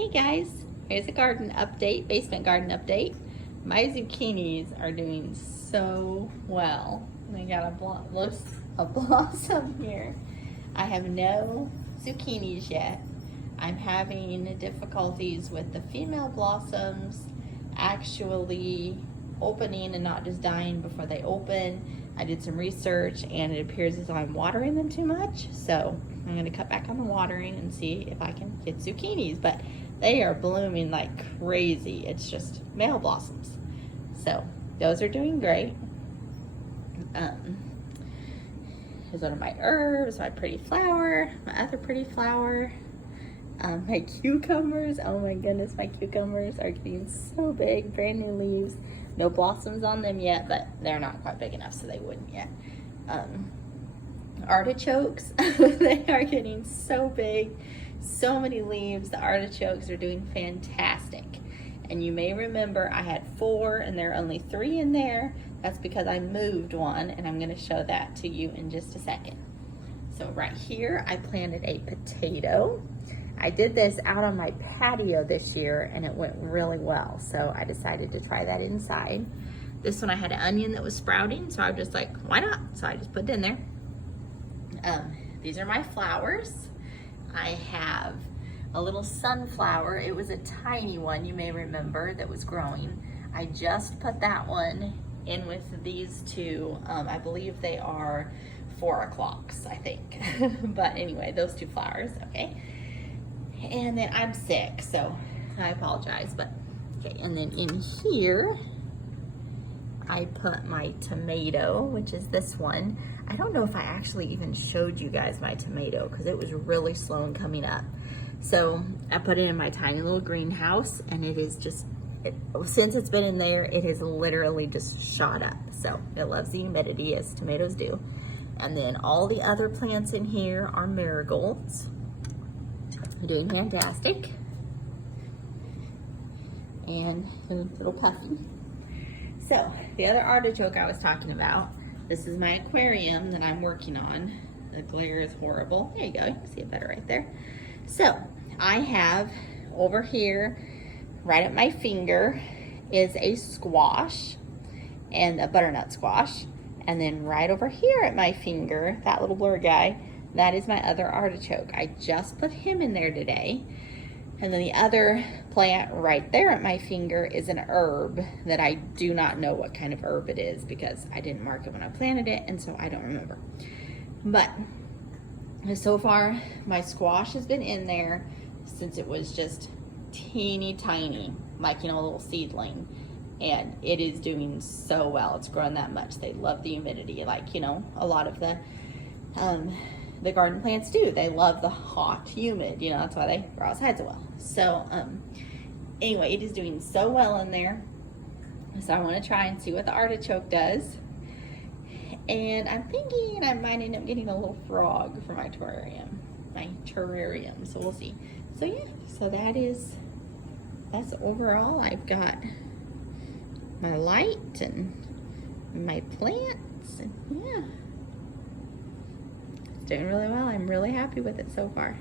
Hey guys, here's a garden update, basement garden update. My zucchinis are doing so well. They got a blossom here. I have no zucchinis yet. I'm having difficulties with the female blossoms actually opening and not just dying before they open. I did some research and it appears as though I'm watering them too much. So I'm gonna cut back on the watering and see if I can get zucchinis, but they are blooming like crazy. It's just male blossoms. So those are doing great. Here's one of my herbs, my pretty flower, my other pretty flower. My cucumbers, oh my goodness, my cucumbers are getting so big, brand new leaves. No blossoms on them yet, but they're not quite big enough, so they wouldn't yet. Artichokes, they are getting so big, so many leaves. The artichokes are doing fantastic. And you may remember I had 4 and there are only 3 in there. That's because I moved one, and I'm gonna show that to you in just a second. So right here, I planted a potato. I did this out on my patio this year and it went really well. So I decided to try that inside. This one I had an onion that was sprouting, so I was just like, why not? So I just put it in there. These are my flowers. I have a little sunflower. It was a tiny one, you may remember, that was growing. I just put that one in with these two. I believe they are 4 o'clocks, I think. But anyway, those 2 flowers, okay. And then I'm sick, so I apologize, but okay. And then in here, I put my tomato, which is this one. I don't know if I actually even showed you guys my tomato because it was really slow in coming up. So I put it in my tiny little greenhouse, and it is just, since it's been in there, it has literally just shot up. So it loves the humidity, as tomatoes do. And then all the other plants in here are marigolds. Doing fantastic. And a little puffy. So the other artichoke I was talking about, this is my aquarium that I'm working on. The glare is horrible. There you go, you can see it better right there. So I have over here, right at my finger, is a squash, and a butternut squash. And then right over here at my finger, that little blur guy, that is my other artichoke. I just put him in there today. And then the other plant right there at my finger is an herb that I do not know what kind of herb it is because I didn't mark it when I planted it, and so I don't remember. But so far, my squash has been in there since it was just teeny tiny, like, you know, a little seedling. And it is doing so well. It's grown that much. They love the humidity, like, you know, a lot of the garden plants do. They love the hot, humid, you know, that's why they grow outside so well. So anyway, it is doing so well in there. So I want to try and see what the artichoke does. And I'm thinking I might end up getting a little frog for my terrarium. So we'll see. So yeah, so that's overall. I've got my light and my plants, and yeah. Doing really well. I'm really happy with it so far.